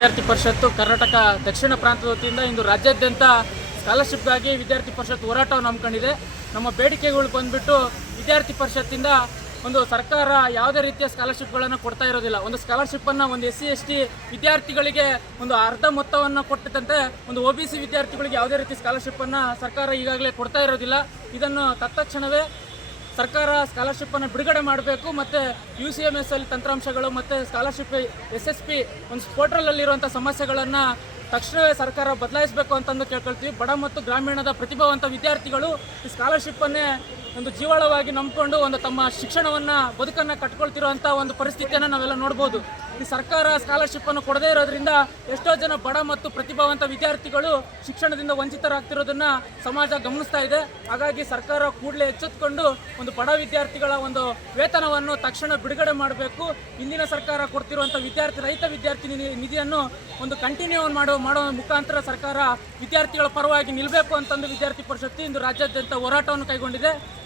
ವಿದ್ಯಾರ್ಥಿ ಪರಿಷತ್ತು ಕರ್ನಾಟಕ ದಕ್ಷಿಣ ಪ್ರಾಂತದ ವತಿಯಿಂದ ಇಂದು ರಾಜ್ಯಾದ್ಯಂತ ಸ್ಕಾಲರ್ಶಿಪ್ಗಾಗಿ ವಿದ್ಯಾರ್ಥಿ ಪರಿಷತ್ ಹೋರಾಟವನ್ನು ಹಮ್ಮಿಕೊಂಡಿದೆ. ನಮ್ಮ ಬೇಡಿಕೆಗಳು ಬಂದ್ಬಿಟ್ಟು ವಿದ್ಯಾರ್ಥಿ ಪರಿಷತ್ತಿಂದ ಒಂದು ಸರ್ಕಾರ ಯಾವುದೇ ರೀತಿಯ ಸ್ಕಾಲರ್ಶಿಪ್ಗಳನ್ನು ಕೊಡ್ತಾ ಇರೋದಿಲ್ಲ. ಒಂದು ಸ್ಕಾಲರ್ಶಿಪ್ಪನ್ನು ಒಂದು SC ST ವಿದ್ಯಾರ್ಥಿಗಳಿಗೆ ಒಂದು ಅರ್ಧ ಮೊತ್ತವನ್ನು ಕೊಟ್ಟಂತೆ ಒಂದು OBC ವಿದ್ಯಾರ್ಥಿಗಳಿಗೆ ಯಾವುದೇ ರೀತಿ ಸ್ಕಾಲರ್ಶಿಪ್ಪನ್ನು ಸರ್ಕಾರ ಈಗಾಗಲೇ ಕೊಡ್ತಾ ಇರೋದಿಲ್ಲ. ಇದನ್ನು ತತ್ಕ್ಷಣವೇ ಸರ್ಕಾರ ಸ್ಕಾಲರ್ಶಿಪ್ಪನ್ನು ಬಿಡುಗಡೆ ಮಾಡಬೇಕು ಮತ್ತು UCMS ಅಲ್ಲಿ ತಂತ್ರಾಂಶಗಳು ಮತ್ತು ಸ್ಕಾಲರ್ಶಿಪ್ SSP ಒಂದು ಪೋರ್ಟಲಲ್ಲಿರುವಂಥ ಸಮಸ್ಯೆಗಳನ್ನು ತಕ್ಷಣವೇ ಸರ್ಕಾರ ಬದಲಾಯಿಸಬೇಕು ಅಂತಂದು ಕೇಳ್ಕೊಳ್ತೀವಿ. ಬಡ ಮತ್ತು ಗ್ರಾಮೀಣದ ಪ್ರತಿಭಾವಂತ ವಿದ್ಯಾರ್ಥಿಗಳು ಈ ಸ್ಕಾಲರ್ಶಿಪ್ಪನ್ನೇ ಒಂದು ಜೀವಾಳವಾಗಿ ನಂಬಿಕೊಂಡು ಒಂದು ತಮ್ಮ ಶಿಕ್ಷಣವನ್ನು ಬದುಕನ್ನು ಕಟ್ಕೊಳ್ತಿರುವಂಥ ಒಂದು ಪರಿಸ್ಥಿತಿಯನ್ನು ನಾವೆಲ್ಲ ನೋಡ್ಬೋದು. ಈ ಸರ್ಕಾರ ಸ್ಕಾಲರ್ಶಿಪ್ಪನ್ನು ಕೊಡದೇ ಇರೋದ್ರಿಂದ ಎಷ್ಟೋ ಜನ ಬಡ ಮತ್ತು ಪ್ರತಿಭಾವಂತ ವಿದ್ಯಾರ್ಥಿಗಳು ಶಿಕ್ಷಣದಿಂದ ವಂಚಿತರಾಗ್ತಿರೋದನ್ನು ಸಮಾಜ ಗಮನಿಸ್ತಾ ಇದೆ. ಹಾಗಾಗಿ ಸರ್ಕಾರ ಕೂಡಲೇ ಎಚ್ಚೆತ್ತುಕೊಂಡು ಒಂದು ಬಡ ವಿದ್ಯಾರ್ಥಿಗಳ ಒಂದು ವೇತನವನ್ನು ತಕ್ಷಣ ಬಿಡುಗಡೆ ಮಾಡಬೇಕು. ಇಂದಿನ ಸರ್ಕಾರ ಕೊಡ್ತಿರುವಂಥ ರೈತ ವಿದ್ಯಾರ್ಥಿ ನಿಧಿಯನ್ನು ಒಂದು ಕಂಟಿನ್ಯೂ ಮಾಡೋ ಮುಖಾಂತರ ಸರ್ಕಾರ ವಿದ್ಯಾರ್ಥಿಗಳ ಪರವಾಗಿ ನಿಲ್ಲಬೇಕು ಅಂತಂದು ವಿದ್ಯಾರ್ಥಿ ಪರಿಷತ್ತು ಇಂದು ರಾಜ್ಯಾದ್ಯಂತ ಹೋರಾಟವನ್ನು ಕೈಗೊಂಡಿದೆ.